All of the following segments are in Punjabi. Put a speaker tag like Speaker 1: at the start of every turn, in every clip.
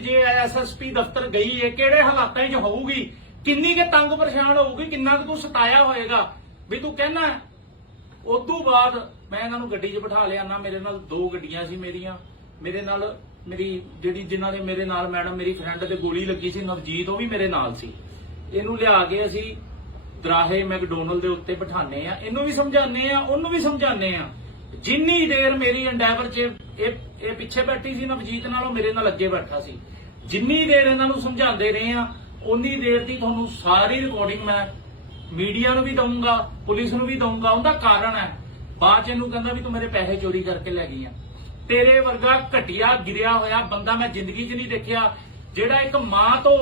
Speaker 1: ਜੇ ਐਸਐਸਪੀ ਦਫ਼ਤਰ ਗਈ ਏ ਕਿਹੜੇ ਹਾਲਾਤਾਂ 'ਚ ਹੋਊਗੀ? ਕਿੰਨੀ ਕੇ ਤੰਗ ਪਰੇਸ਼ਾਨ ਹੋਊਗੀ? ਕਿੰਨਾ ਕੁ ਤੂੰ ਸਤਾਇਆ ਹੋਏਗਾ? ਵੀ ਤੂੰ ਕਹਿਣਾ ਉਦੋਂ ਬਾਅਦ ਮੈਂ ਇਹਨਾਂ ਨੂੰ ਗੱਡੀ 'ਚ ਬਿਠਾ ਲਿਆ। ਨਾ ਮੇਰੇ ਨਾਲ ਦੋ ਗੱਡੀਆਂ ਸੀ ਮੇਰੀਆਂ। ਮੇਰੇ ਨਾਲ ਮੇਰੀ ਜਿਹੜੀ ਜਿਨ੍ਹਾਂ ਦੇ ਮੇਰੇ ਨਾਲ ਮੈਡਮ, ਮੇਰੀ ਫਰੈਂਡ ਤੇ ਗੋਲੀ ਲੱਗੀ ਸੀ, ਨਵਜੀਤ, ਉਹ ਵੀ ਮੇਰੇ ਨਾਲ ਸੀ। ਇਹਨੂੰ ਲਿਆ ਕੇ ਅਸੀਂ ਦਰਾਹੇ ਮੈਕਡੋਨਲਡ ਦੇ ਉੱਤੇ ਬਿਠਾਣੇ ਆ ਇਹਨੂੰ ਵੀ ਸਮਝਾਣੇ ਆ ਉਹਨੂੰ ਵੀ ਸਮਝਾਣੇ ਆ ਜਿੰਨੀ ਦੇਰ ਮੇਰੀ ਐਂਡੈਵਰ 'ਚ ਇਹ ਇਹ ਪਿੱਛੇ ਬੈਠੀ ਸੀ, ਨਵਜੀਤ ਨਾਲ ਉਹ ਮੇਰੇ ਨਾਲ ਅੱਗੇ ਬੈਠਾ ਸੀ। ਜਿੰਨੀ ਦੇਰ ਇਹਨਾਂ ਨੂੰ ਸਮਝਾਉਂਦੇ ਰਹੇ ਆ ਉਨੀ ਦੇਰ ਦੀ ਤੁਹਾਨੂੰ ਸਾਰੀ ਰਿਕਾਰਡਿੰਗ ਮੈਂ ਮੀਡੀਆ ਨੂੰ ਵੀ ਦਊਂਗਾ, ਪੁਲਿਸ ਨੂੰ ਵੀ ਦਊਂਗਾ, ਉਹਦਾ ਕਾਰਨ ਹੈ। ਬਾਅਦ ਚ ਇਹਨੂੰ ਕਹਿੰਦਾ ਵੀ ਤੂੰ ਮੇਰੇ ਪੈਸੇ ਚੋਰੀ ਕਰਕੇ ਲੈ ਗਈ ਆ। ਤੇਰੇ ਵਰਗਾ ਘਟਿਆ ਗਿਰਿਆ ਹੋਇਆ ਬੰਦਾ ਮੈਂ ਜ਼ਿੰਦਗੀ 'ਚ ਨਹੀਂ ਦੇਖਿਆ, ਜਿਹੜਾ ਇੱਕ ਮਾਂ ਤੋਂ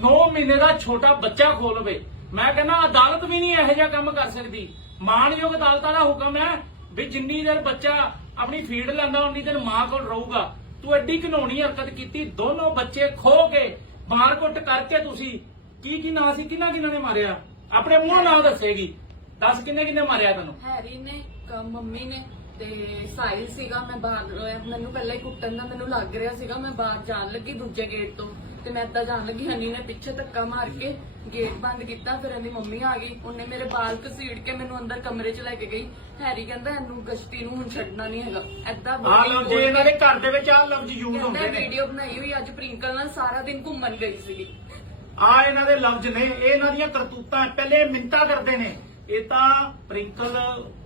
Speaker 1: 9 ਮਹੀਨੇ ਦਾ ਛੋਟਾ ਬੱਚਾ ਖੋਲਵੇ। ਮੈਂ ਕਹਿੰਦਾ ਅਦਾਲਤ ਵੀ ਨਹੀਂ ਇਹੋ ਜਿਹਾ ਕੰਮ ਕਰ ਸਕਦੀ। ਮਾਣਯੋਗ ਅਦਾਲਤਾਂ ਦਾ ਹੁਕਮ ਹੈ ਵੀ ਜਿੰਨੀ ਦੇਰ ਬੱਚਾ ਆਪਣੀ ਫੀਡ ਲੈਂਦਾ ਉਨੀ ਦੇਰ ਮਾਂ ਕੋਲ ਰਹੂਗਾ। ਤੂੰ ਐਡੀ ਘਿਨੌਣੀ ਹਰਕਤ ਕੀਤੀ, ਦੋਨੋਂ ਬੱਚੇ ਖੋ ਕੇ ਮਾਰਕੁੱਟ ਕਰਕੇ ਤੁਸੀਂ ਕੀ ਕੀ ਨਾਂ ਸੀ ਕਿਹਨਾਂ ਕਿਹਨਾਂ ਨੇ ਮਾਰਿਆ? ਆਪਣੇ ਮੂੰਹ ਨਾਂ ਦੱਸੇਗੀ। ਦੱਸ ਕਿੰਨੇ ਕਿੰਨੇ ਮਾਰਿਆ ਤੈਨੂੰ?
Speaker 2: ਹੈਰੀ ਨੇ ਕ- ਮੰਮੀ ਨੇ ਤੇ ਸਾਹਿਲ ਸੀਗਾ, ਮੈਂ ਬਾਹਰ, ਮੈਨੂੰ ਪਹਿਲਾਂ ਹੀ ਕੁੱਟਣ ਦਾ ਮੈਨੂੰ ਲੱਗ ਰਿਹਾ ਸੀਗਾ, ਮੈਂ ਬਾਹਰ ਜਾਣ ਲੱਗੀ ਦੂਜੇ ਗੇਟ ਤੋਂ ਤੇ ਮੈਂ ਏਦਾਂ ਜਾਣ ਲੱਗੀ, ਹਨੀ ਨੇ ਪਿੱਛੇ ਧੱਕਾ ਮਾਰ ਕੇ ਗੇਟ ਬੰਦ ਕੀਤਾ ਫਿਰ ਇਹਦੀ ਮੰਮੀ ਆ ਗਈ। ਉਹਨੇ ਮੇਰੇ ਬਾਲ ਘਸੀੜ ਕੇ ਮੈਨੂੰ ਅੰਦਰ ਕਮਰੇ 'ਚ ਲੈ ਕੇ ਗਈ। ਹੈਰੀ ਕਹਿੰਦਾ ਇਹਨੂੰ ਗਸ਼ਤੀ ਨੂੰ ਹੁਣ ਛੱਡਣਾ ਨਹੀਂ ਹੈਗਾ। ਏਦਾਂ
Speaker 1: ਆ
Speaker 2: ਬੋਲੀ
Speaker 1: ਲਓ ਜੇ ਇਹਨਾਂ ਦੇ ਘਰ ਦੇ ਵਿੱਚ ਆ ਲਫ਼ਜ਼ ਯੂਜ਼ ਹੁੰਦੇ ਨੇ।
Speaker 2: ਵੀਡੀਓ ਬਣਾਈ ਹੋਈ ਅੱਜ ਪ੍ਰਿੰਕਲ ਨਾਲ ਸਾਰਾ ਦਿਨ ਘੁੰਮਣ ਗਈ ਸੀਗੀ।
Speaker 1: ਆ ਇਹਨਾਂ ਦੇ ਲਫ਼ਜ਼ ਨੇ। ਇਹ ਇਹਨਾਂ ਦੀਆਂ ਕਰਤੂਤਾਂ ਪਹਿਲੇ ਮਿੰਤਾ ਕਰਦੇ ਨੇ। ਇਹ ਤਾਂ ਪ੍ਰਿੰਕਲ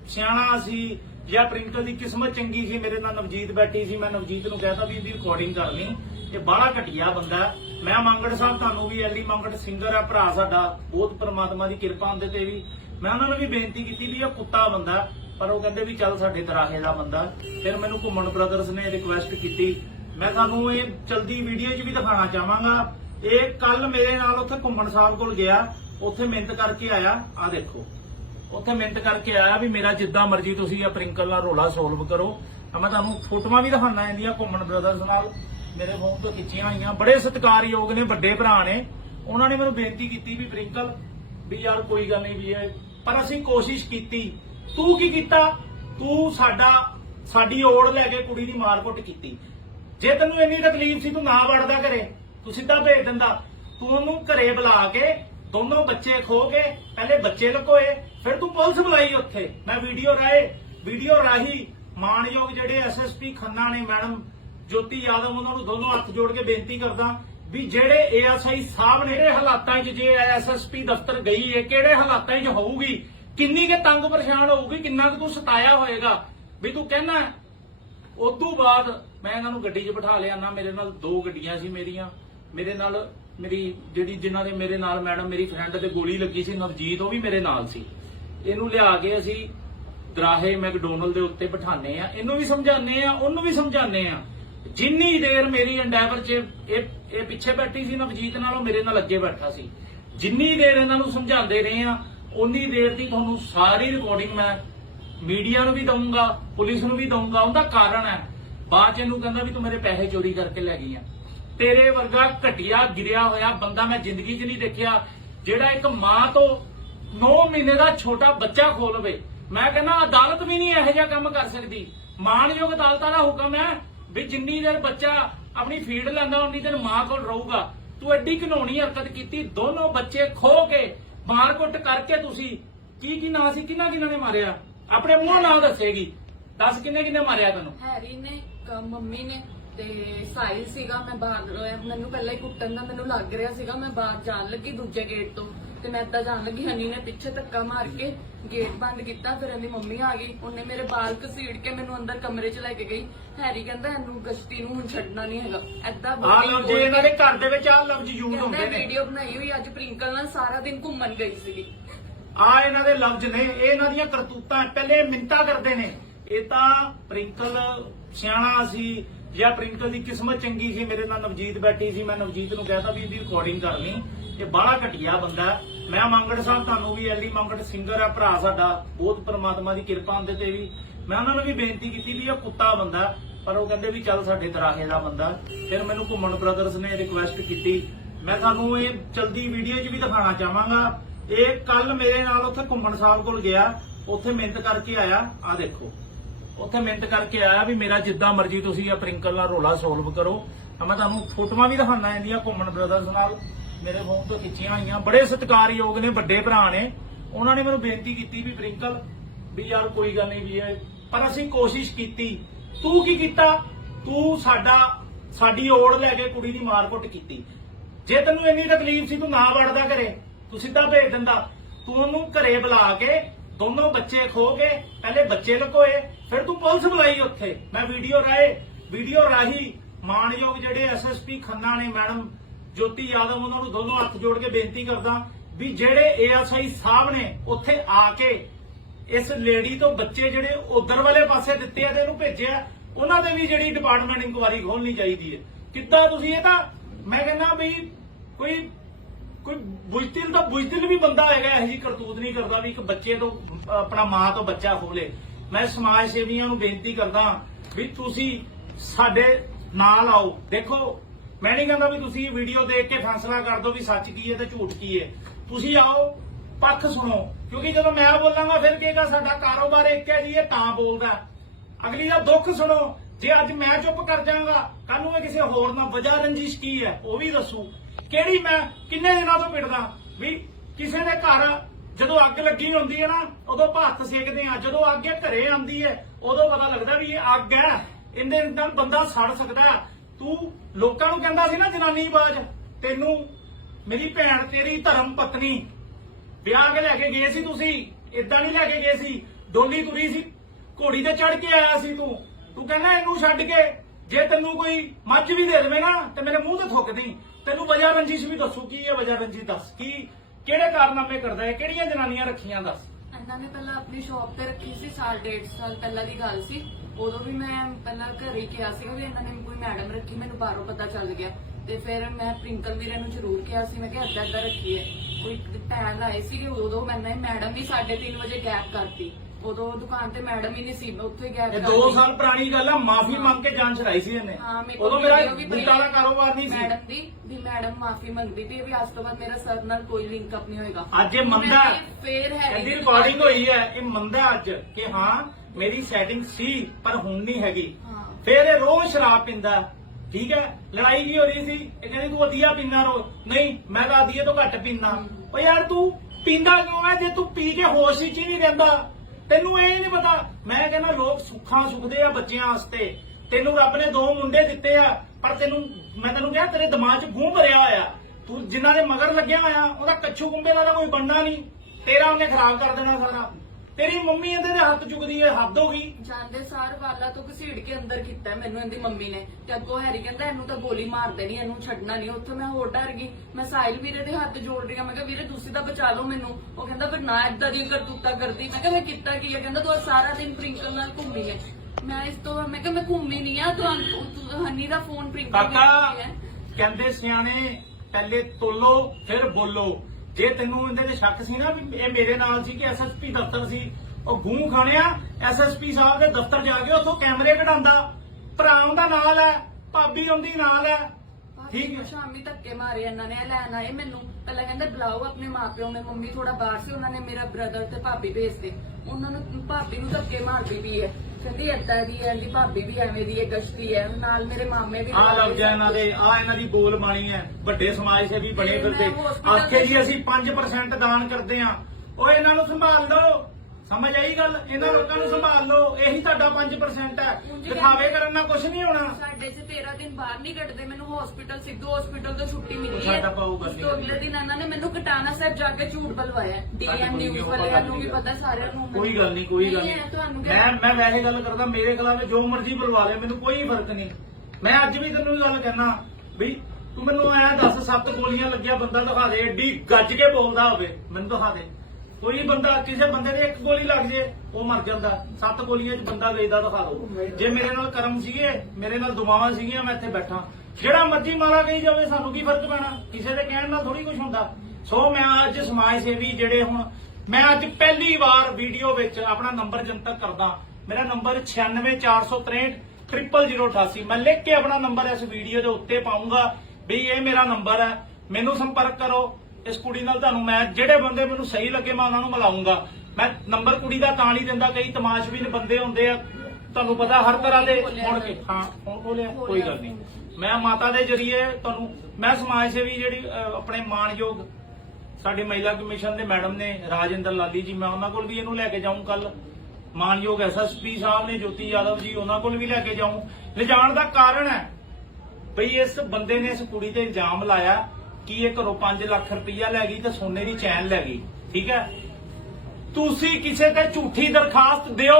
Speaker 1: ਸਿਆਣਾ ਸੀ ਜਾਂ ਪ੍ਰਿੰਕਲ ਦੀ ਕਿਸਮਤ ਚੰਗੀ ਸੀ, ਮੇਰੇ ਨਾਲ ਨਵਜੀਤ ਬੈਠੀ ਸੀ, ਮੈਂ ਨਵਜੀਤ ਨੂੰ ਕਹਿਤਾ ਵੀ ਇਹਦੀ ਰਿਕਾਰਡਿੰਗ ਕਰ ਲਈ ਇਹ ਬਾਹਲਾ ਘਟੀਆ ਬੰਦਾ ਮੈਂ ਮੰਗੜ ਸਾਹਿਬ ਤੁਹਾਨੂੰ ਵੀ ਐਲੀ ਮੰਗੜ ਸਿੰਗਰ ਆ ਭਰਾ ਸਾਡਾ, ਬਹੁਤ ਪ੍ਰਮਾਤਮਾ ਦੀ ਕਿਰਪਾ ਹੁੰਦੇ ਤੇ ਵੀ। ਮੈਂ ਉਹਨਾਂ ਨੂੰ ਵੀ ਬੇਨਤੀ ਕੀਤੀ ਵੀ ਇਹ ਕੁੱਤਾ ਬੰਦਾ ਪਰ ਉਹ ਕਹਿੰਦੇ ਵੀ ਚੱਲ ਸਾਡੇ ਤਰਾਹੇ ਦਾ ਬੰਦਾ ਫਿਰ ਮੈਨੂੰ ਘੁੰਮਣ ਬ੍ਰਦਰਸ ਨੇ ਰਿਕੁਐਸਟ ਕੀਤੀ। ਮੈਂ ਤੁਹਾਨੂੰ ਇਹ ਚਲਦੀ ਵੀਡੀਓ 'ਚ ਵੀ ਦਿਖਾਉਣਾ ਚਾਹਾਂਗਾ। ਇਹ ਕੱਲ ਮੇਰੇ ਨਾਲ ਉੱਥੇ ਘੁੰਮਣ ਸਾਹਿਬ ਕੋਲ ਗਿਆ, ਉੱਥੇ ਮਿਹਨਤ ਕਰਕੇ ਆਇਆ। ਆ ਦੇਖੋ। ਉੱਥੇ ਮਿਹਨਤ ਕਰਕੇ ਆਇਆ ਵੀ ਮੇਰਾ ਜਿੱਦਾਂ ਮਰਜ਼ੀ ਤੁਸੀਂ ਆ ਪ੍ਰਿੰਕਲ ਨਾਲ ਰੋਲਾ ਸੋਲਵ ਕਰੋ। ਮੈਂ ਤੁਹਾਨੂੰ ਫੋਟੋਆਂ ਵੀ ਦਿਖਾਉਣਾ ਇਹਦੀਆਂ ਘੁੰਮਣ ਬ੍ਰਦਰਸ ਨਾਲ। ਮੇਰੇ ਫੋਨ ਤੋਂ ਖਿੱਚੀਆਂ ਹੋਈਆਂ ਬੜੇ ਸਤਿਕਾਰਯੋਗ ਨੇ, ਵੱਡੇ ਭਰਾ ਨੇ। ਉਹਨਾਂ ਨੇ ਮੈਨੂੰ ਬੇਨਤੀ ਕੀਤੀ ਵੀ ਪ੍ਰਿੰਕਲ, ਵੀ ਯਾਰ ਕੋਈ ਗੱਲ ਨਹੀਂ ਵੀ ਇਹ ਪਰ ਅਸੀਂ ਕੋਸ਼ਿਸ਼ ਕੀਤੀ। ਤੂੰ ਕੀ ਕੀਤਾ? ਤੂੰ ਸਾਡਾ ਸਾਡੀ ਓੜ ਲੈ ਕੇ ਕੁੜੀ ਦੀ ਮਾਰਕੁੱਟ ਕੀਤੀ। ਜੇ ਤੈਨੂੰ ਇੰਨੀ ਤਕਲੀਫ ਸੀ, ਤੂੰ ਨਾ ਵੜਦਾ ਘਰੇ। ਤੂੰ ਸਿੱਧਾ ਭੇਜ ਦਿੰਦਾ। ਤੂੰ ਉਹਨੂੰ ਘਰੇ ਬੁਲਾ ਕੇ ਦੋਨੋਂ ਬੱਚੇ ਖੋ ਕੇ ਪਹਿਲੇ ਬੱਚੇ ਲਕੋਏ, ਫਿਰ ਤੂੰ ਪੁਲਿਸ ਬੁਲਾਈ ਉੱਥੇ। ਮੈਂ ਵੀਡੀਓ ਰਾਏ, ਵੀਡੀਓ ਰਾਹੀ ਮਾਣਯੋਗ ਜਿਹੜੇ ਐਸਐਸਪੀ ਖੰਨਾ ਨੇ, ਮੈਡਮ ਜੋਤੀ ਯਾਦਵ, ਉਹਨਾਂ ਨੂੰ ਦੋਨੋਂ ਹੱਥ ਜੋੜ ਕੇ ਬੇਨਤੀ ਕਰਦਾ ਵੀ ਜਿਹੜੇ ਏਐਸਆਈ ਸਾਹਿਬ ਨੇ ਜਿਹੜੇ ਹਾਲਾਤਾਂ 'ਚ ਜੇ ਐਸਐਸਪੀ ਦਫ਼ਤਰ ਗਈ ਏ ਕਿਹੜੇ ਹਾਲਾਤਾਂ 'ਚ ਹੋਊਗੀ, ਕਿੰਨੀ ਕੇ ਤੰਗ ਪਰੇਸ਼ਾਨ ਹੋਊਗੀ, ਕਿੰਨਾ ਕੁ ਤੂੰ ਸਤਾਇਆ ਹੋਏਗਾ, ਵੀ ਤੂੰ ਕਹਿਣਾ ਉਦੋਂ ਬਾਅਦ ਮੈਂ ਇਹਨਾਂ ਨੂੰ ਗੱਡੀ 'ਚ ਬਿਠਾ ਲਿਆ, ਨਾ ਮੇਰੇ ਨਾਲ ਦੋ ਗੱਡੀਆਂ ਸੀ ਮੇਰੀਆਂ, ਮੇਰੇ ਨਾਲ ਮੇਰੀ ਜਿਹੜੀ ਜਿਨ੍ਹਾਂ ਦੇ ਮੇਰੇ ਨਾਲ ਮੈਡਮ ਮੇਰੀ ਫਰੈਂਡ ਤੇ ਗੋਲੀ ਲੱਗੀ ਸੀ, ਨਵਜੀਤ, ਉਹ ਵੀ ਮੇਰੇ ਨਾਲ ਸੀ। ਇਹਨੂੰ ਲਿਆ ਕੇ ਅਸੀਂ ਦਰਾਹੇ ਮੈਕਡੋਨਲ ਦੇ ਉੱਤੇ ਬਿਠਾਣੇ ਆ ਇਹਨੂੰ ਵੀ ਸਮਝਾਣੇ ਆ ਉਹਨੂੰ ਵੀ ਸਮਝਾਣੇ ਆ ਜਿੰਨੀ ਦੇਰ ਮੇਰੀ ਐਂਡੈਵਰ 'ਚ ਇਹ ਇਹ ਪਿੱਛੇ ਬੈਠੀ ਸੀ, ਨਵਜੀਤ ਨਾਲ ਉਹ ਮੇਰੇ ਨਾਲ ਅੱਗੇ ਬੈਠਾ ਸੀ। ਜਿੰਨੀ ਦੇਰ ਇਹਨਾਂ ਨੂੰ ਸਮਝਾਉਂਦੇ ਰਹੇ ਆ ਉਨੀ ਦੇਰ ਦੀ ਤੁਹਾਨੂੰ ਸਾਰੀ ਰਿਕਾਰਡਿੰਗ ਮੈਂ ਮੀਡੀਆ ਨੂੰ ਵੀ ਦਊਂਗਾ, ਪੁਲਿਸ ਨੂੰ ਵੀ ਦਊਂਗਾ, ਉਹਦਾ ਕਾਰਨ ਹੈ। ਬਾਅਦ ਚ ਇਹਨੂੰ ਕਹਿੰਦਾ ਵੀ ਤੂੰ ਮੇਰੇ ਪੈਸੇ ਚੋਰੀ ਕਰਕੇ ਲੈ ਗਈ ਆ। ਤੇਰੇ ਵਰਗਾ ਘਟਿਆ ਗਿਰਿਆ ਹੋਇਆ ਬੰਦਾ ਮੈਂ ਜ਼ਿੰਦਗੀ 'ਚ ਨਹੀਂ ਦੇਖਿਆ, ਜਿਹੜਾ ਇੱਕ ਮਾਂ ਤੋਂ 9 ਮਹੀਨੇ ਦਾ ਛੋਟਾ ਬੱਚਾ ਖੋਲਵੇ। ਮੈਂ ਕਹਿੰਦਾ, ਅਦਾਲਤ ਵੀ ਨਹੀਂ ਇਹੋ ਜਿਹਾ ਕੰਮ ਕਰ ਸਕਦੀ। ਮਾਣਯੋਗ ਅਦਾਲਤਾਂ ਦਾ ਹੁਕਮ ਹੈ ਵੀ ਜਿੰਨੀ ਦੇਰ ਬੱਚਾ ਆਪਣੀ ਫੀਡ ਲੈਂਦਾ, ਉਨੀ ਦੇਰ ਮਾਂ ਕੋਲ ਰਹੂਗਾ। ਤੂੰ ਐਡੀ ਘਨੋਣੀ ਹਰਕਤ ਕੀਤੀ, ਦੋਨੋਂ ਬੱਚੇ ਖੋ ਕੇ ਮਾਰਕੁੱਟ ਕਰਕੇ ਤੁਸੀਂ ਕੀ ਕੀ ਨਾਂ ਸੀ, ਕਿੰਨਾ ਕਿਹਨਾਂ ਨੇ ਮਾਰਿਆ? ਆਪਣੇ ਮੂੰਹ ਨਾਲ ਦੱਸੇਗੀ। ਦੱਸ ਕਿੰਨੇ ਕਿੰਨੇ ਮਾਰਿਆ ਤੈਨੂੰ?
Speaker 2: ਹੈਰੀ ਨੇ ਮੰਮੀ ਨੇ ਤੇ ਸਾਹਿਲ ਸੀਗਾ ਮੈਂ ਬਾਹਰ ਮੈਨੂੰ ਪਹਿਲਾਂ ਹੀ ਕੁੱਟਣ ਦਾ ਮੈਨੂੰ ਲੱਗ ਰਿਹਾ ਸੀਗਾ ਮੈਂ ਬਾਹਰ ਜਾਣ ਲੱਗੀ ਦੂਜੇ ਗੇਟ ਤੋਂ ਤੇ ਮੈਂ ਏਦਾਂ ਜਾਣ ਲੱਗੀ ਹਨੀ ਨੇ ਪਿੱਛੇ ਧੱਕਾ ਮਾਰ ਕੇ ਗੇਟ ਬੰਦ ਕੀਤਾ ਫਿਰ ਇਹਦੀ ਮੰਮੀ ਆ ਗਈ ਉਹਨੇ ਮੇਰੇ ਬਾਲ ਘਸੀੜ ਕੇ ਮੈਨੂੰ ਅੰਦਰ ਕਮਰੇ 'ਚ ਲੈ ਕੇ ਗਈ। ਹੈਰੀ ਕਹਿੰਦਾ ਇਹਨੂੰ ਗਸ਼ਤੀ ਨੂੰ ਹੁਣ ਛੱਡਣਾ ਨਹੀਂ ਹੈਗਾ। ਏਦਾਂ
Speaker 1: ਆ
Speaker 2: ਬੋਲੀ
Speaker 1: ਲਓ ਜੇ ਇਹਨਾਂ ਦੇ ਘਰ ਦੇ ਵਿੱਚ ਆ ਲਫ਼ਜ਼ ਯੂਜ਼ ਹੁੰਦੇ ਨੇ।
Speaker 2: ਵੀਡੀਓ ਬਣਾਈ ਹੋਈ ਅੱਜ ਪ੍ਰਿੰਕਲ ਨਾਲ ਸਾਰਾ ਦਿਨ ਘੁੰਮਣ ਗਈ ਸੀਗੀ।
Speaker 1: ਆ ਇਹਨਾਂ ਦੇ ਲਫ਼ਜ਼ ਨੇ ਇਹ ਇਹਨਾਂ ਦੀਆਂ ਕਰਤੂਤਾਂ ਪਹਿਲੇ ਮਿੰਤਾ ਕਰਦੇ ਨੇ। ਇਹ ਤਾਂ ਪ੍ਰਿੰਕਲ ਸਿਆਣਾ ਸੀ ਜਾਂ ਪ੍ਰਿੰਕਲ ਦੀ ਕਿਸਮਤ ਚੰਗੀ ਸੀ, ਮੇਰੇ ਨਾਲ ਨਵਜੀਤ ਬੈਠੀ ਸੀ, ਮੈਂ ਨਵਜੀਤ ਨੂੰ ਕਹਿਤਾ ਵੀ ਇਹਦੀ ਰਿਕਾਰਡਿੰਗ ਕਰ ਲਈ, ਇਹ ਬਾਹਲਾ ਘਟਿਆ ਬੰਦਾ ਮੈਂ ਮੰਗੜ ਸਾਹਿਬ ਤੁਹਾਨੂੰ ਵੀ ਐਲੀ ਮੰਗੜ ਸਿੰਗਰ ਆ ਭਰਾ ਸਾਡਾ, ਬਹੁਤ ਪ੍ਰਮਾਤਮਾ ਦੀ ਕਿਰਪਾ ਹੁੰਦੇ ਤੇ ਵੀ। ਮੈਂ ਉਹਨਾਂ ਨੂੰ ਵੀ ਬੇਨਤੀ ਕੀਤੀ ਵੀ ਇਹ ਕੁੱਤਾ ਬੰਦਾ ਪਰ ਉਹ ਕਹਿੰਦੇ ਵੀ ਚੱਲ ਸਾਡੇ ਦਰਾਹੇ ਦਾ ਬੰਦਾ ਫਿਰ ਮੈਨੂੰ ਘੁੰਮਣ ਬ੍ਰਦਰਸ ਨੇ ਰਿਕੁਐਸਟ ਕੀਤੀ। ਮੈਂ ਤੁਹਾਨੂੰ ਇਹ ਚਲਦੀ ਵੀਡੀਓ 'ਚ ਵੀ ਦਿਖਾਉਣਾ ਚਾਹਾਂਗਾ। ਇਹ ਕੱਲ ਮੇਰੇ ਨਾਲ ਉੱਥੇ ਘੁੰਮਣ ਸਾਹਿਬ ਕੋਲ ਗਿਆ, ਉੱਥੇ ਮਿਹਨਤ ਕਰਕੇ ਆਇਆ। ਆ ਦੇਖੋ। ਉੱਥੇ ਮਿਹਨਤ ਕਰਕੇ ਆਇਆ ਵੀ ਮੇਰਾ ਜਿੱਦਾਂ ਮਰਜ਼ੀ ਤੁਸੀਂ ਆ ਪ੍ਰਿੰਕਲ ਨਾਲ ਰੋਲਾ ਸੋਲਵ ਕਰੋ। ਤਾਂ ਮੈਂ ਤੁਹਾਨੂੰ ਫੋਟੋਆਂ ਵੀ ਦਿਖਾਉਣਾ ਇਹਦੀਆਂ ਘੁੰਮਣ ਬ੍ਰਦਰਸ ਨਾਲ। ਮੇਰੇ ਫੋਨ ਤੋਂ ਖਿੱਚੀਆਂ ਹੋਈਆਂ ਬੜੇ ਸਤਿਕਾਰਯੋਗ ਨੇ, ਵੱਡੇ ਭਰਾ ਨੇ। ਉਹਨਾਂ ਨੇ ਮੈਨੂੰ ਬੇਨਤੀ ਕੀਤੀ ਵੀ ਪ੍ਰਿੰਕਲ, ਵੀ ਯਾਰ ਕੋਈ ਗੱਲ ਨਹੀਂ ਵੀ ਇਹ ਪਰ ਅਸੀਂ ਕੋਸ਼ਿਸ਼ ਕੀਤੀ। ਤੂੰ ਕੀ ਕੀਤਾ? ਤੂੰ ਸਾਡਾ ਸਾਡੀ ਓੜ ਲੈ ਕੇ ਕੁੜੀ ਦੀ ਮਾਰਕੁੱਟ ਕੀਤੀ। ਜੇ ਤੈਨੂੰ ਇੰਨੀ ਤਕਲੀਫ ਸੀ, ਤੂੰ ਨਾ ਵੜਦਾ ਘਰੇ। ਤੂੰ ਸਿੱਧਾ ਭੇਜ ਦਿੰਦਾ। ਤੂੰ ਉਹਨੂੰ ਘਰੇ ਬੁਲਾ ਕੇ ਦੋਨੋਂ ਬੱਚੇ ਖੋ ਕੇ ਪਹਿਲੇ ਬੱਚੇ ਲਕੋਏ, ਫਿਰ ਤੂੰ ਪੁਲਿਸ ਬੁਲਾਈ ਉੱਥੇ। ਮੈਂ ਵੀਡੀਓ ਰਾਏ ਵੀਡੀਓ ਰਾਹੀ ਮਾਣਯੋਗ ਜਿਹੜੇ ਐਸਐਸਪੀ ਖੰਨਾ ਨੇ ਮੈਡਮ ਜੋਤੀ ਯਾਦਵ ਉਹਨਾਂ ਨੂੰ ਦੋਨੋਂ ਹੱਥ ਜੋੜ ਕੇ ਬੇਨਤੀ ਕਰਦਾ ਵੀ ਜਿਹੜੇ ਏਐਸਆਈ ਸਾਹਿਬ ਨੇ ਉੱਥੇ ਆ ਕੇ ਇਸ ਲੇਡੀ ਤੋਂ ਬੱਚੇ ਜਿਹੜੇ ਉਧਰ ਵਾਲੇ ਪਾਸੇ ਦਿੱਤੇ ਆ ਤੇ ਇਹਨੂੰ ਭੇਜਿਆ, ਉਹਨਾਂ ਦੇ ਵੀ ਜਿਹੜੀ ਡਿਪਾਰਟਮੈਂਟ ਇਨਕੁਆਰੀ ਖੋਲਣੀ ਚਾਹੀਦੀ ਹੈ। ਕਿੱਦਾਂ ਤੁਸੀਂ ਇਹ ਤਾਂ ਮੈਂ ਕਹਿੰਦਾ ਵੀ ਕੋਈ ਕੋਈ ਬੁਝਦਿਲ ਤਾਂ ਬੁਝਦਿਲ ਵੀ ਬੰਦਾ ਹੈਗਾ, ਇਹੋ ਜੀ ਕਰਤੂਤ ਨਹੀਂ ਕਰਦਾ ਵੀ ਇੱਕ ਬੱਚੇ ਤੋਂ, ਆਪਣਾ ਮਾਂ ਤੋਂ ਬੱਚਾ ਖੋਲੇ ਮੈਂ ਸਮਾਜ ਸੇਵੀਆਂ ਨੂੰ ਬੇਨਤੀ ਕਰਦਾ ਵੀ ਤੁਸੀਂ ਸਾਡੇ ਨਾਲ ਆਓ। ਦੇਖੋ, ਮੈਂ ਨਹੀਂ ਕਹਿੰਦਾ ਵੀ ਤੁਸੀਂ ਵੀਡੀਓ ਦੇਖ ਕੇ ਫੈਸਲਾ ਕਰ ਦਿਓ ਵੀ ਸੱਚ ਕੀ ਹੈ ਤੇ ਝੂਠ ਕੀ ਹੈ। ਤੁਸੀਂ ਆਓ, ਪੱਖ ਸੁਣੋ। ਕਿਉਂਕਿ ਜਦੋਂ ਮੈਂ ਬੋਲਾਂਗਾ, ਫਿਰ ਕਹੇਗਾ ਸਾਡਾ ਕਾਰੋਬਾਰ ਇੱਕ ਹੈ ਜੀ, ਇਹ ਤਾਂ ਬੋਲਦਾ। ਅਗਲੀ ਦਾ ਦੁੱਖ ਸੁਣੋ। ਜੇ ਅੱਜ ਮੈਂ ਚੁੱਪ ਕਰ ਜਾਵਾਂਗਾ ਕੱਲ ਨੂੰ ਇਹ ਕਿਸੇ ਹੋਰ ਨਾਲ ਵਜ੍ਹਾ ਰੰਜਿਸ਼ ਕੀ ਹੈ? ਉਹ ਵੀ ਦੱਸੂ। ਕਿਹੜੀ ਮੈਂ ਕਿੰਨੇ ਦਿਨਾਂ ਤੋਂ ਪਿੜਦਾ ਵੀ ਕਿਸੇ ਦੇ ਘਰ ਜਦੋਂ ਅੱਗ ਲੱਗੀ ਹੁੰਦੀ ਹੈ ਨਾ, ਉਦੋਂ ਭੱਤ ਸੇਕਦੇ ਆ ਜਦੋਂ ਅੱਗ ਇਹ ਘਰੇ ਆਉਂਦੀ ਹੈ, ਉਦੋਂ ਪਤਾ ਲੱਗਦਾ ਵੀ ਇਹ ਅੱਗ ਹੈ। ਇਹਦੇ ਨਾਲ ਬੰਦਾ ਸੜ ਸਕਦਾ ਤੂੰ ਲੋਕਾਂ ਨੂੰ ਕਹਿੰਦਾ ਸੀ ਨਾ, ਜਨਾਨੀ ਬਾਜ, ਤੈਨੂੰ ਮੇਰੀ ਭੈਣ, ਤੇਰੀ ਧਰਮ ਪਤਨੀ, ਵਿਆਹ ਕੇ ਲੈ ਕੇ ਗਏ ਸੀ ਤੁਸੀਂ ਇਦਾਂ ਨਹੀਂ ਲੈ ਕੇ ਗਏ ਸੀ। ਡੋਲੀ ਤੁਰੀ ਸੀ, ਘੋੜੀ ਤੇ ਚੜ ਕੇ ਆਇਆ ਸੀ ਤੂੰ। ਤੂੰ ਕਹਿੰਦਾ ਇਹਨੂੰ ਛੱਡ ਕੇ ਜੇ ਤੈਨੂੰ ਕੋਈ ਮੱਝ ਵੀ ਦੇ ਦੇਵੇ ਨਾ, ਤੇ ਮੇਰੇ ਮੂੰਹ ਤੇ ਥੁੱਕ ਦੀ। ਤੈਨੂੰ ਵਜ੍ਹਾ ਰੰਜਿਸ਼ ਵੀ ਦੱਸੂ ਕੀ ਹੈ ਵਜ੍ਹਾ ਰੰਜਿਸ਼ ਦੱਸ ਕੀ, ਕਿਹੜੇ ਕਾਰਨਾਮੇ ਕਰਦਾ ਹੈ, ਕਿਹੜੀਆਂ ਜਨਾਨੀਆਂ ਰੱਖੀਆਂ, ਦੱਸ।
Speaker 2: ਇਹਨਾਂ ਨੇ ਪਹਿਲਾਂ ਆਪਣੀ ਸ਼ਾਪ ਤੇ ਰੱਖੀ ਸੀ, ਸਾਲ, ਡੇਢ ਸਾਲ ਪਹਿਲਾਂ ਦੀ ਗੱਲ ਸੀ। ਉਦੋਂ ਵੀ ਮੈਂ ਪਹਿਲਾਂ ਘਰੇ ਕਿਹਾ ਸੀ ਵੀ ਇਹਨਾਂ ਨੇ ਕੋਈ ਮੈਡਮ ਰੱਖੀ, ਮੈਨੂੰ ਬਾਹਰੋਂ ਪਤਾ ਚੱਲ ਗਿਆ। ਤੇ ਫਿਰ ਮੈਂ ਪ੍ਰਿੰਕਲ ਵੀਰੇ ਨੂੰ ਜ਼ਰੂਰ ਕਿਹਾ ਸੀ, ਮੈਂ ਕਿਹਾ ਏਦਾਂ ਏਦਾਂ ਰੱਖੀ ਹੈ। ਕੋਈ ਭੈਣ ਆਏ ਸੀਗੇ, ਉਦੋਂ ਮੈਨੂੰ ਮੈਡਮ ਵੀ 3:30 ਵਜੇ ਗੈਪ ਕਰਤੀ। ਉਦੋਂ ਦੁਕਾਨ ਤੇ ਮੈਡਮ ਹੀ ਨਹੀਂ ਸੀ ਮੈਂ ਉੱਥੇ ਗੈਪ
Speaker 1: ਇਹ 2 ਸਾਲ ਪੁਰਾਣੀ ਗੱਲ ਆ ਮਾਫੀ ਮੰਗ ਕੇ ਜਾਨ ਛੜਾਈ ਸੀ ਇਹਨੇ।
Speaker 2: ਹਾਂ ਮੇਰੇ ਕੋਲ
Speaker 1: ਉਦੋਂ ਮੇਰਾ
Speaker 2: video ਵੀ ਪਈ
Speaker 1: ਬੂਟਾ ਦਾ ਕਾਰੋਬਾਰ ਨਹੀਂ ਸੀ।
Speaker 2: ਮੈਡਮ ਦੀ ਵੀ ਮੈਡਮ ਮਾਫੀ ਮੰਗਦੀ ਪਈ ਹੈ ਵੀ ਅੱਜ ਤੋਂ ਬਾਅਦ ਮੇਰਾ ਸਰ ਨਾਲ ਕੋਈ ਲਿੰਕ ਅਪ ਨਹੀਂ ਹੋਏਗਾ।
Speaker 1: ਅੱਜ ਇਹ ਮੰਨਦਾ।
Speaker 2: ਫੇਰ ਹੈ
Speaker 1: ਇਹਦੀ ਰਿਕਾਰਡਿੰਗ ਹੋਈ ਹੈ ਇਹ ਮੰਨਦਾ ਅੱਜ ਕਿ ਹਾਂ ਮੇਰੀ ਸੈਟਿੰਗ ਸੀ ਪਰ ਹੁਣ ਨਹੀਂ ਹੈਗੀ।
Speaker 2: ਹਾਂ।
Speaker 1: ਫਿਰ ਇਹ ਰੋਜ਼ ਸ਼ਰਾਬ ਪੀਂਦਾ। ਠੀਕ ਹੈ? ਲੜਾਈ ਕੀ ਹੋ ਰਹੀ ਸੀ। ਇਹ ਕਹਿੰਦੀ ਤੂੰ ਅਧੀਆ ਪੀਂਦਾ ਰੋ। ਨਹੀਂ ਮੈਂ ਤਾਂ ਅਧੀਏ ਤੋਂ ਘੱਟ ਪੀਂਦਾ। ਓ ਯਾਰ ਤੂੰ ਪੀਂਦਾ ਕਿਉਂ ਹੈ? ਜੇ ਤੂੰ ਪੀ ਕੇ ਹੋਸ਼ ਵਿੱਚ ਹੀ ਨਹੀਂ ਰਹਿੰਦਾ। ਤੈਨੂੰ ਇਹ ਨਹੀਂ ਪਤਾ, ਮੈਂ ਕਹਿੰਦਾ ਲੋਕ ਸੁੱਖਾਂ ਸੁਖਦੇ ਆ ਬੱਚਿਆਂ ਵਾਸਤੇ। ਤੈਨੂੰ ਰੱਬ ਨੇ ਦੋ ਮੁੰਡੇ ਦਿੱਤੇ ਆ, ਪਰ ਤੈਨੂੰ, ਮੈਂ ਤੈਨੂੰ ਕਿਹਾ, ਤੇਰੇ ਦਿਮਾਗ 'ਚ ਗੂੰ ਭਰਿਆ ਹੋਇਆ। ਤੂੰ ਜਿਨ੍ਹਾਂ ਦੇ ਮਗਰ ਲੱਗਿਆ ਹੋਇਆ, ਉਹਦਾ ਕੱਛੂ ਗੁੰਬੇ ਦਾ ਕੋਈ ਬਣਨਾ ਨਹੀਂ। ਤੇਰਾ ਉਹਨੇ ਖਰਾਬ ਕਰ ਦੇਣਾ ਸਾਰਾ। ਤੇਰੀ ਮੰਮੀ ਇਹਦੇ ਦੇ ਹੱਥ ਚੁੱਕਦੀ ਹੈ ਹੱਦ ਹੋ ਗਈ।
Speaker 2: ਜਾਂਦੇ ਸਾਰ ਵਾਲਾ ਤੋਂ ਘਸੀੜ ਕੇ ਅੰਦਰ ਕੀਤਾ ਮੈਨੂੰ ਇਹਦੀ ਮੰਮੀ ਨੇ। ਤੇ ਅੱਗੋਂ ਹੈਰੀ ਕਹਿੰਦਾ ਇਹਨੂੰ ਤਾਂ ਗੋਲੀ ਮਾਰ ਦੇਣੀ ਇਹਨੂੰ ਛੱਡਣਾ ਨਹੀਂ। ਉੱਥੇ ਮੈਂ ਹੋਰ ਡਰ ਗਈ। ਮੈਂ ਸਾਹਿਲ ਵੀਰੇ ਦੇ ਹੱਥ ਜੋੜ ਰਹੀ ਹਾਂ। ਮੈਂ ਕਿਹਾ ਵੀਰੇ ਤੁਸੀਂ ਤਾਂ ਬਚਾ ਲਓ ਮੈਨੂੰ। ਉਹ ਕਹਿੰਦਾ ਫਿਰ ਨਾ ਇਦਾਂ ਦੀ ਕਰਤੂਤਾ ਕਰਦੀ। ਮੈਂ ਕਿਹਾ ਮੈਂ ਕੀਤਾ ਕੀ ਹੈ? ਕਹਿੰਦਾ ਤੂੰ ਸਾਰਾ ਦਿਨ ਪ੍ਰਿੰਕਲ ਨਾਲ ਘੁੰਮੀ ਹੈ। ਮੈਂ ਇਸ ਤੋਂ ਮੈਂ ਕਿਹਾ ਮੈਂ ਘੁੰਮੀ ਨਹੀਂ ਆ। ਤੂੰ ਹਨੀ ਦਾ ਫੋਨ ਪ੍ਰਿੰਕਲ
Speaker 1: ਕਾਕਾ ਕਹਿੰਦੇ ਸਿਆਣੇ ਪਹਿਲੇ ਤੋਲੋ ਫਿਰ ਬੋਲੋ। ਜੇ ਤੈਨੂੰ ਇਹਦੇ ਤੇ ਸ਼ੱਕ ਸੀ ਨਾ ਵੀ ਇਹ ਮੇਰੇ ਨਾਲ ਸੀ ਕਿ ਐਸਐਸਪੀ ਦਫ਼ਤਰ ਸੀ ਉਹ ਗੂੰ ਖਾਣਿਆ ਐਸਐਸਪੀ ਸਾਹਿਬ ਦੇ ਦਫ਼ਤਰ ਜਾ ਕੇ ਉੱਥੋਂ ਕੈਮਰੇ ਕਢਾਉਂਦਾ। ਭਰਾ ਉਹਦਾ ਨਾਲ ਹੈ ਭਾਬੀ ਉਹਦੀ ਨਾਲ ਹੈ। ਠੀਕ ਹੈ।
Speaker 2: ਸ਼ਾਮੀ ਧੱਕੇ ਮਾਰੇ ਇਹਨਾਂ ਨੇ ਲੈਣ ਆਏ ਮੈਨੂੰ ਪਹਿਲਾਂ ਕਹਿੰਦੇ ਬੁਲਾਓ ਆਪਣੇ ਮਾਪਿਓ ਮੈਂ ਮੰਮੀ ਥੋੜਾ ਬਾਹਰ ਸੀ ਉਹਨਾਂ ਨੇ ਮੇਰਾ ਬ੍ਰਦਰ ਤੇ ਭਾਬੀ ਭੇਜਦੇ ਉਹਨਾਂ ਨੂੰ ਭਾਬੀ ਨੂੰ ਧੱਕੇ ਮਾਰਦੀ ਵੀ ਹੈ। ਕਹਿੰਦੀ ਏਦਾਂ ਦੀ ਹੈ ਭਾਬੀ ਵੀ ਐਵੇਂ ਦੀ ਹੈ ਗਸ਼ਤੀ ਹੈ। ਨਾਲ ਮੇਰੇ ਮਾਮੇ ਵੀ
Speaker 1: ਆ ਲੱਗ ਜਾ ਇਹਨਾਂ ਦੇ ਆ ਇਹਨਾਂ ਦੀ ਬੋਲ ਬਾਣੀ ਹੈ। ਵੱਡੇ ਸਮਾਜ ਸੇਵੀ ਬਣੇ ਫਿਰਦੇ। ਆਖੇ ਜੀ ਅਸੀਂ 5% ਦਾਨ ਕਰਦੇ ਆ ਓਏ ਇਹਨਾਂ ਨੂੰ ਸੰਭਾਲ ਲਓ। ਸਮਝ ਆਈ ਗੱਲ? ਇਹਨਾਂ ਲੋਕਾਂ ਨੂੰ ਸੰਭਾਲ ਲਓ। ਇਹੀ ਤੁਹਾਡਾ 5% ਹੈ। ਦਿਖਾਵੇ ਕਰਨ ਨਾਲ ਕੁਝ ਨਹੀਂ ਹੋਣਾ।
Speaker 2: ਸਾਡੇ ਚ 13 ਦਿਨ ਬਾਹਰ ਨਹੀਂ ਕੱਢਦੇ। ਮੈਨੂੰ ਹਸਪੀਟਲ ਸਿੱਧੂ ਹਸਪੀਟਲ ਤੋਂ ਛੁੱਟੀ ਮਿਲੀ ਹੈ।
Speaker 1: ਸਾਡਾ ਪਾਊਗਾ
Speaker 2: ਉਸ ਤੋਂ ਅਗਲੇ ਦਿਨ ਇਹਨਾਂ ਨੇ ਮੈਨੂੰ ਕਟਾਣਾ ਸਾਹਿਬ ਜਾ ਕੇ ਝੂਠ ਬਲਵਾਇਆ। ਡੀਐਮ ਨਿਊਜ਼ ਵਾਲਿਆਂ ਨੂੰ ਵੀ ਪਤਾ ਸਾਰਿਆਂ ਨੂੰ।
Speaker 1: ਕੋਈ ਗੱਲ ਨਹੀਂ ਕੋਈ ਗੱਲ ਨਹੀਂ। ਮੈਂ ਮੈਂ ਵੈਸੇ ਗੱਲ ਕਰਦਾ ਮੇਰੇ ਖਿਲਾਫ ਜੋ ਮਰਜ਼ੀ ਬੁਲਵਾ ਲੈ ਮੈਨੂੰ ਕੋਈ ਫ਼ਰਕ ਨਹੀਂ। ਮੈਂ ਅੱਜ ਵੀ ਤੈਨੂੰ ਇਹ ਗੱਲ ਕਹਿਣਾ ਵੀ ਤੂੰ ਮੈਨੂੰ ਆਇਆ ਦੱਸ ਸੱਤ ਗੋਲੀਆਂ ਲੱਗਿਆ ਬੰਦਾ ਦਿਖਾ ਦੇ ਏਡੀ ਗੱਜ ਕੇ ਬੋਲਦਾ ਹੋਵੇ। ਮੈਨੂੰ ਦਿਖਾ ਦੇ। ਕੋਈ ਬੰਦਾ, ਕਿਸੇ ਬੰਦੇ ਦੇ ਇੱਕ ਗੋਲੀ ਲੱਗ ਜੇ, ਉਹ ਮਰ ਜਾਂਦਾ। ਸੱਤ ਗੋਲੀਆਂ 'ਚ ਬੰਦਾ ਵੇਚਦਾ ਦਿਖਾ ਦਿਓ ਜੇ ਮੇਰੇ ਨਾਲ ਕਰਮ ਸੀਗੇ, ਮੇਰੇ ਨਾਲ ਦੁਆਵਾਂ ਸੀਗੀਆਂ, ਮੈਂ ਇੱਥੇ ਬੈਠਾ। ਜਿਹੜਾ ਮਰਜ਼ੀ ਮਾਰਾ ਗਈ ਜਾਵੇ, ਸਾਨੂੰ ਕੀ ਫ਼ਰਕ ਪੈਣਾ? ਕਿਸੇ ਦੇ ਕਹਿਣ ਨਾਲ ਥੋੜੀ ਕੁਝ ਹੁੰਦਾ। ਸੋ ਮੈਂ ਅੱਜ ਸਮਾਜ ਸੇਵੀ ਜਿਹੜੇ ਹੁਣ, ਮੈਂ ਅੱਜ ਪਹਿਲੀ ਵਾਰ ਵੀਡੀਓ ਵਿੱਚ ਆਪਣਾ ਨੰਬਰ ਜਨਤਕ ਕਰਦਾ। ਮੇਰਾ ਨੰਬਰ 964630 00088 ਮੈਂ ਲਿਖ ਕੇ ਆਪਣਾ ਨੰਬਰ ਇਸ ਵੀਡੀਓ ਦੇ ਉੱਤੇ ਪਾਉਂਗਾ ਵੀ ਇਹ ਮੇਰਾ ਨੰਬਰ ਹੈ। ਮੈਨੂੰ ਸੰਪਰਕ ਕਰੋ। ਇਸ ਕੁੜੀ ਨਾਲ ਤੁਹਾਨੂੰ ਮੈਂ ਜਿਹੜੇ ਬੰਦੇ ਮੈਨੂੰ ਸਹੀ ਲੱਗੇ ਮੈਂ ਉਹਨਾਂ ਨੂੰ ਮਿਲਾਉਂਗਾ। ਮੈਂ ਨੰਬਰ ਕੁੜੀ ਦਾ ਤਾਂ ਨਹੀਂ ਦਿੰਦਾ ਕਈ ਤਮਾਸ਼ਬੀਨ ਬੰਦੇ ਹੁੰਦੇ ਆ ਤੁਹਾਨੂੰ ਪਤਾ ਹਰ ਤਰ੍ਹਾਂ ਦੇ ਹੁਣ ਕੇ ਹਾਂ ਹੁਣ ਬੋਲਿਆ ਕੋਈ ਗੱਲ ਨਹੀਂ। ਮੈਂ ਮਾਤਾ ਦੇ ਜਰੀਏ ਤੁਹਾਨੂੰ ਮੈਂ ਸਮਾਜ ਸੇਵੀ ਜਿਹੜੀ ਆਪਣੇ ਮਾਣਯੋਗ ਸਾਡੇ ਮਹਿਲਾ ਕਮਿਸ਼ਨ ਦੇ ਮੈਡਮ ਨੇ ਰਾਜਿੰਦਰ ਲਾਲੀ ਜੀ ਮੈਂ ਉਹਨਾਂ ਕੋਲ ਵੀ ਇਹਨੂੰ ਲੈ ਕੇ ਜਾਊਂ ਕੱਲ ਮਾਨਯੋਗ ਐਸਐਸਪੀ ਸਾਹਿਬ ਨੇ ਜੋਤੀ ਯਾਦਵ ਜੀ ਉਹਨਾਂ ਕੋਲ ਵੀ ਲੈ ਕੇ ਜਾਊਂ। ਲਿਜਾਣ ਦਾ ਕਾਰਨ ਹੈ ਭਈ ਇਸ ਬੰਦੇ ਨੇ ਇਸ ਕੁੜੀ ਤੇ ਇਲਜ਼ਾਮ ਲਾਇਆ ਕੀ ਇਹ ਘਰੋਂ 5 ਲੱਖ ਰੁਪਈਆ ਲੈ ਗਈ ਤੇ ਸੋਨੇ ਦੀ ਚੈਨ ਲੈ ਗਈ, ਠੀਕ ਹੈ? ਤੁਸੀਂ ਕਿਸੇ ਤੇ ਝੂਠੀ ਦਰਖਾਸਤ ਦਿਓ।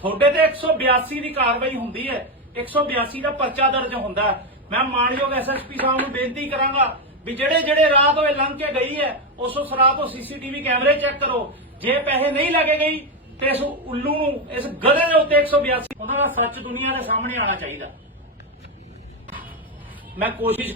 Speaker 1: ਤੁਹਾਡੇ ਤੇ 182 ਦੀ ਕਾਰਵਾਈ ਹੁੰਦੀ ਹੈ। 182 ਦਾ ਪਰਚਾ ਦਰਜ ਹੁੰਦਾ ਮੈਂ ਮਾਨਯੋਗ ਐਸਐਸਪੀ ਸਾਹਿਬ ਨੂੰ ਬੇਨਤੀ ਕਰਾਂਗਾ ਵੀ ਜਿਹੜੇ ਜਿਹੜੇ ਰਾਹ ਤੋਂ ਇਹ ਲੰਘ ਕੇ ਗਈ ਹੈ, ਉਸ ਉਸ ਰਾਹ ਤੋਂ ਸੀਸੀਟੀਵੀ ਕੈਮਰੇ ਚੈੱਕ ਕਰੋ। ਜੇ ਪੈਸੇ ਨਹੀਂ ਲੱਗੇ ਗਈ, ਤੇ ਇਸ ਉੱਲੂ ਨੂੰ, ਇਸ ਗਧੇ ਦੇ ਉੱਤੇ 182 ਉਹਨਾਂ ਦਾ ਸੱਚ ਦੁਨੀਆ ਦੇ ਸਾਹਮਣੇ ਆਣਾ ਚਾਹੀਦਾ। ਮੈਂ ਕੋਸ਼ਿਸ਼